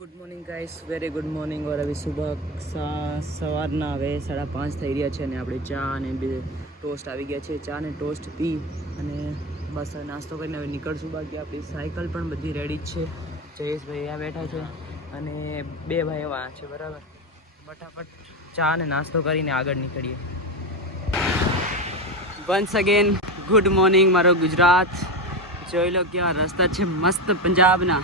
Good morning guys very good morning ઓર હવે સુબહ સવારના હવે સાડા પાંચ થઈ રહ્યા છે અને આપણે ચા અને ટોસ્ટ આવી ગયા છે ચા અને ટોસ્ટ પી અને બસ નાસ્તો કરીને હવે નીકળશું બાકી આપણી સાયકલ પણ બધી રેડી જ છે. જયેશભાઈ અહીંયા બેઠા છે, અને બે ભાઈ એવા છે, બરાબર? ફટાફટ ચા અને નાસ્તો કરીને આગળ નીકળીએ. વન્સ અગેન ગુડ મોર્નિંગ મારો ગુજરાત. જોઈ લો કેવા રસ્તા છે, મસ્ત પંજાબના.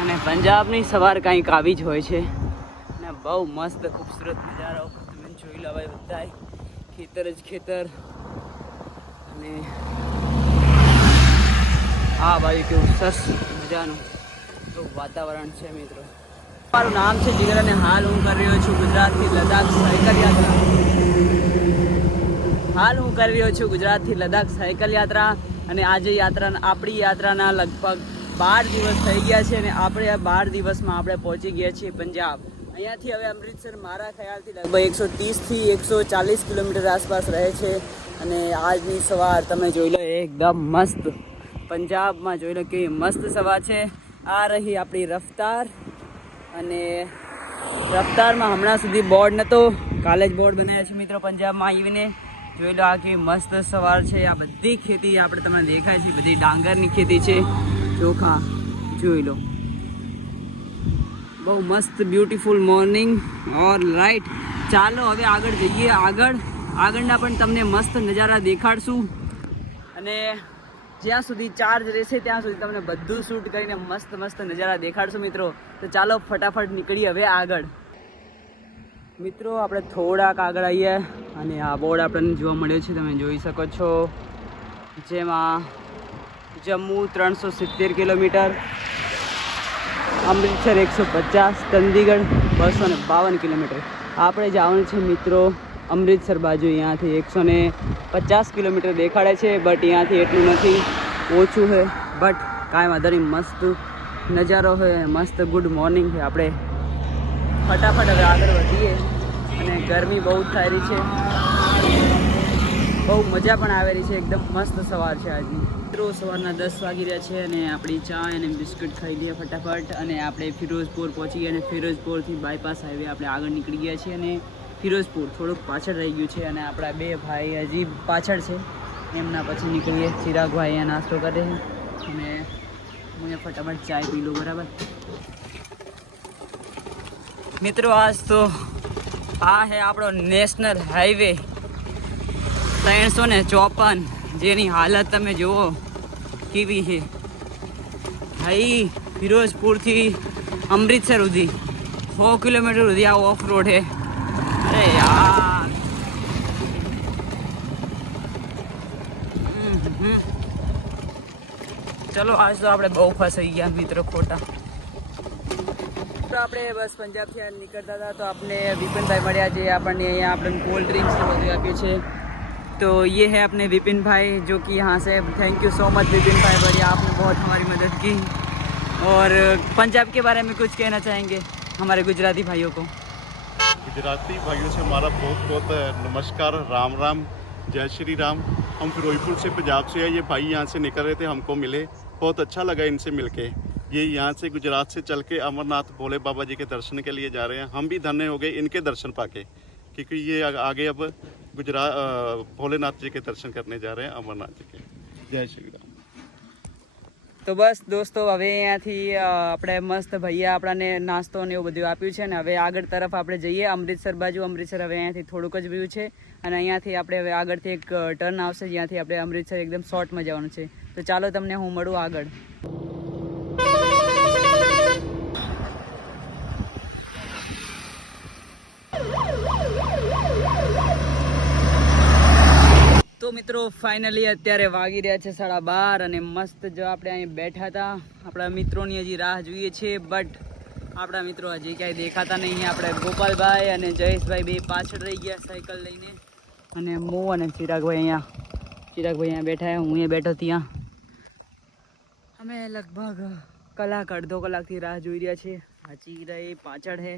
અને પંજાબની સવાર કંઈક આવી જ હોય છે. અને બહુ મસ્ત, ખૂબસૂરત નજારો તમે જોઈ લો ભાઈ બધાય. ખેતર જ ખેતર. અને આ બાજુ કેવું સરસ મજાનું તો વાતાવરણ છે મિત્રો. મારું નામ છે જીગર અને હાલ હું કરી રહ્યો છું ગુજરાતથી લદ્દાખ સાયકલ યાત્રા. હાલ હું કરી રહ્યો છું ગુજરાતથી લદ્દાખ સાયકલ યાત્રા. અને આજે યાત્રા આપણી યાત્રાના લગભગ બાર દિવસ થઈ ગયા છે અને આપણે આ બાર દિવસમાં આપણે પહોંચી ગયા છીએ પંજાબ. અહીંયાથી હવે અમૃતસર મારા ખ્યાલથી લગભગ એકસો ત્રીસથી એકસો ચાલીસ કિલોમીટર આસપાસ રહે છે અને આજની સવાર તમે જોઈ લો, એકદમ મસ્ત. પંજાબમાં જોઈ લો કેવી મસ્ત સવાર છે. આ રહી આપણી રફતાર અને રફતારમાં હમણાં સુધી બોર્ડ નહોતો કાલે જ બોર્ડ બનાવ્યા છે મિત્રો પંજાબમાં આવીને. જોઈ લો આ કેવી મસ્ત સવાર છે. આ બધી ખેતી આપણે તમને દેખાય છે. બધી ડાંગરની ખેતી છે. ચોખા જોઈ લો. બહુ મસ્ત બ્યુટીફુલ મોર્નિંગ ઓર રાઈટ ચાલો, હવે આગળ જઈએ. આગળ, આગળના પણ તમને મસ્ત નજારા દેખાડશું. અને જ્યાં સુધી ચાર્જ રહેશે, ત્યાં સુધી તમને બધું શૂટ કરીને મસ્ત મસ્ત નજારા દેખાડશું, મિત્રો. તો ચાલો, ફટાફટ નીકળી હવે આગળ. મિત્રો, આપણે થોડાક આગળ આવીએ. અને આ બોર્ડ આપણને જોવા મળ્યો છે, તમે જોઈ શકો છો. જેમાં જમ્મુ ત્રણસો સિત્તેર કિલોમીટર, અમૃતસર એકસો પચાસ, ચંદીગઢ બસો ને બાવન કિલોમીટર. આપણે જવાનું છે મિત્રો અમૃતસર બાજુ. અહીંયાથી એકસો ને પચાસ કિલોમીટર દેખાડે છે, બટ અહીંયાથી એટલું નથી. ઓછું છે, બટ કાંઈ વાંધો નહીં, મસ્ત નજારો છે, મસ્ત ગુડ મોર્નિંગ છે. આપણે ફટાફટ હવે આગળ વધીએ અને ગરમી બહુ જ થાય રહી છે. બહુ મજા પણ આવે રહી છે. એકદમ મસ્ત સવાર છે આજની. મિત્રો, સવારના દસ વાગી રહ્યા છે અને આપણી ચા અને બિસ્કિટ ખાઈ લઈએ ફટાફટ અને આપણે ફિરોઝપુર પહોંચી ગયા અને ફિરોઝપુરથી બાયપાસ હાઈવે આપણે આગળ નીકળી ગયા છીએ અને ફિરોઝપુર થોડુંક પાછળ રહી ગયું છે અને આપણા બે ભાઈ હજી પાછળ છે. એમના પછી નીકળીએ. ચિરાગભાઈ અહીંયા નાસ્તો કરે છે. અને હું ફટાફટ ચાય પી લઉં, બરાબર? મિત્રો, આજ તો આ હે આપણો નેશનલ હાઈવે ત્રણસો ને ચોપન. જેની હાલત તમે જુઓ, કેવી છે. ભાઈ ફિરોઝપુરથી અમૃતસર સુધી. સો કિલોમીટર સુધી આ ઓફ રોડ છે. અરે યાર. ચલો, આજ તો આપણે બહુ ફસાઈ ગયા મિત્રો ખોટા. તો આપણે બસ પંજાબથી નીકળતા હતા. તો આપણે વિપિનભાઈ મળ્યા જે આપણને અહીંયા આપણને કોલ્ડ ડ્રિંક્સ બધું આપ્યું છે तो ये है अपने विपिन भाई, जो कि यहाँ से thank you so much Vipin भाई, बढ़िया, आपने बहुत हमारी मदद की। और पंजाब के बारे में कुछ कहना चाहेंगे हमारे गुजराती भाइयों को? गुजराती भाइयों से हमारा बहुत बहुत नमस्कार, राम राम, जय श्री राम। हम फिरोजपुर से, पंजाब से हैं, ये भाई यहाँ से निकल रहे थे, हमको मिले। बहुत अच्छा लगा इनसे मिलके। ये यहाँ से गुजरात से चल के अमरनाथ भोले बाबा जी के दर्शन के लिए जा रहे हैं। हम भी धन्य हो गए इनके दर्शन पाके, क्योंकि ये आगे अब गुजरात अ, भोलेनाथ जी के दर्शन करने जा रहे हैं अमरनाथ जी के जय श्री राम તો બસ દોસ્તો હવે અહીંયાથી અ, આપણે મસ્ત ભૈયા આપણાને નાસ્તો ને એવું બધું આપ્યું છે ને હવે આગળ તરફ આપણે જઈએ અમૃતસર બાજુ અમૃતસર હવે અહીંયાથી થોડુંક જ વ્યૂ છે અને અહીંયાથી આપણે હવે આગળથી એક ટર્ન આવશે જ્યાંથી આપણે અમૃતસર એકદમ શોર્ટમાં જવાનું છે તો ચાલો તમને હું મળું આગળ મિત્રો ફાઇનલી અત્યારે વાગી રહ્યા છે સાડા બાર અને મસ્ત જો આપણે અહીં બેઠા હતા. આપણા મિત્રોની હજી રાહ જોઈએ છીએ બટ આપણા મિત્રો હજી ક્યાંય દેખાતા નહીં. આપણે ગોપાલભાઈ અને જયેશભાઈ બે પાછળ રહી ગયા સાયકલ લઈને. અને હું અને ચિરાગભાઈ અહીંયા ચિરાગભાઈ અહીંયા બેઠા હું અહીંયા બેઠો ત્યાં. અમે લગભગ કલાક, અડધો કલાકથી રાહ જોઈ રહ્યા છીએ આ ચીરા પાછળ છે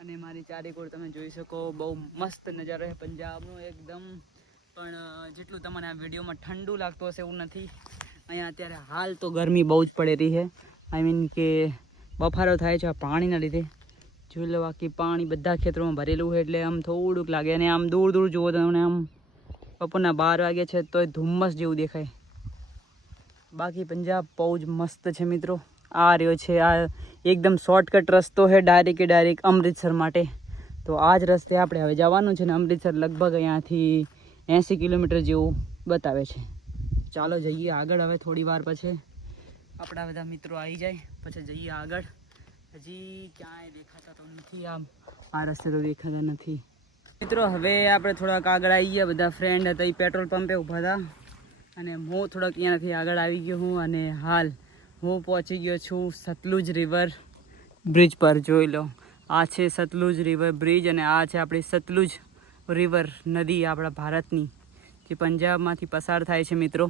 અને મારી ચારેકોર તમે જોઈ શકો, બહુ મસ્ત નજારો છે. પંજાબનો એકદમ પણ જેટલું તમને આ વિડીયોમાં ઠંડુ લાગતું હશે એવું નથી. અહીંયા અત્યારે હાલ તો ગરમી બહુ જ પડેલી છે. આઈ મીન કે બફારો થાય છે પાણીના લીધે. જોઈ લો બાકી પાણી બધા ખેતરોમાં ભરેલું હોય એટલે આમ થોડુંક લાગે. અને આમ દૂર દૂર જુઓ તો તમને આમ બપોરના બાર વાગે છે તોય ધુમ્મસ જેવું દેખાય. બાકી પંજાબ બહુ જ મસ્ત છે મિત્રો. આ રહ્યો છે આ એકદમ શોર્ટકટ રસ્તો છે ડાયરેક્ટ ડાયરેક્ટ અમૃતસર માટે. તો આ જ રસ્તે આપણે હવે જવાનું છે ને અમૃતસર લગભગ અહીંયાથી એંસી કિલોમીટર જેવું બતાવે છે. ચાલો જઈએ આગળ હવે થોડી વાર પછી. આપણા બધા મિત્રો આવી જાય, પછી જઈએ આગળ. હજી ક્યાંય દેખાતા તો નથી આમ. આ રસ્તે તો દેખાતા નથી. મિત્રો, હવે આપણે થોડાક આગળ આવી ગયા. બધા ફ્રેન્ડ હતા, એ પેટ્રોલ પંપે ઊભા હતા. અને હું થોડાક અહીંયાથી આગળ આવી ગયો હું અને હાલ હું પહોંચી ગયો છું સતલુજ રિવર બ્રિજ પર. જોઈ લો, આ છે સતલુજ રિવર બ્રિજ અને આ છે આપણી સતલુજ રિવર નદી આપણા ભારતની, જે પંજાબમાંથી પસાર થાય છે મિત્રો.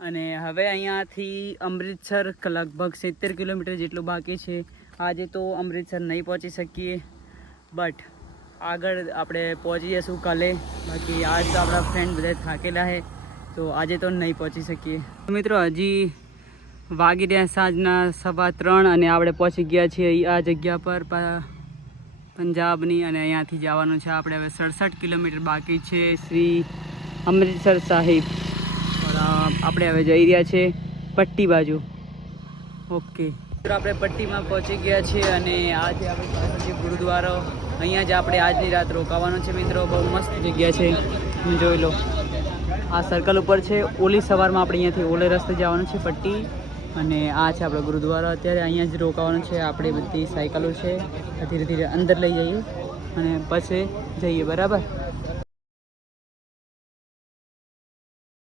અને હવે અહીંયાથી અમૃતસર લગભગ સિત્તેર કિલોમીટર જેટલું બાકી છે. આજે તો અમૃતસર નહીં પહોંચી શકીએ બટ આગળ આપણે પહોંચી જઈશું કાલે. બાકી આજ તો આપણા ફ્રેન્ડ બધા થાકેલા છે, તો આજે તો નહીં પહોંચી શકીએ. મિત્રો, હજી વાગી રહ્યા સાંજના સવા ત્રણ અને આપણે પહોંચી ગયા છીએ આ જગ્યા પર પંજાબની અને અહીંયાથી જવાનું છે. આપણે હવે સડસઠ કિલોમીટર બાકી છે શ્રી અમૃતસર સાહિબ. આપણે હવે જઈ રહ્યા છે પટ્ટી બાજુ. ઓકે. આપણે પટ્ટીમાં પહોંચી ગયા છીએ અને આજે આપણે ગુરુદ્વારો. અહીંયા જ આપણે આજની રાત રોકાવાનો છે મિત્રો. બહુ મસ્ત જગ્યા છે. હું જોઈ લો. આ સર્કલ ઉપર છે. ઓલી સવારમાં આપણે અહીંયાથી ઓલે રસ્તે જવાનું છે પટ્ટી. અને આ છે આપણો ગુરુદ્વારો. અત્યારે અહીંયા જ રોકાવાનું છે. આપણે બધી સાયકલો છે. ધીરે ધીરે અંદર લઈ જઈએ અને પછી જઈએ. બરાબર?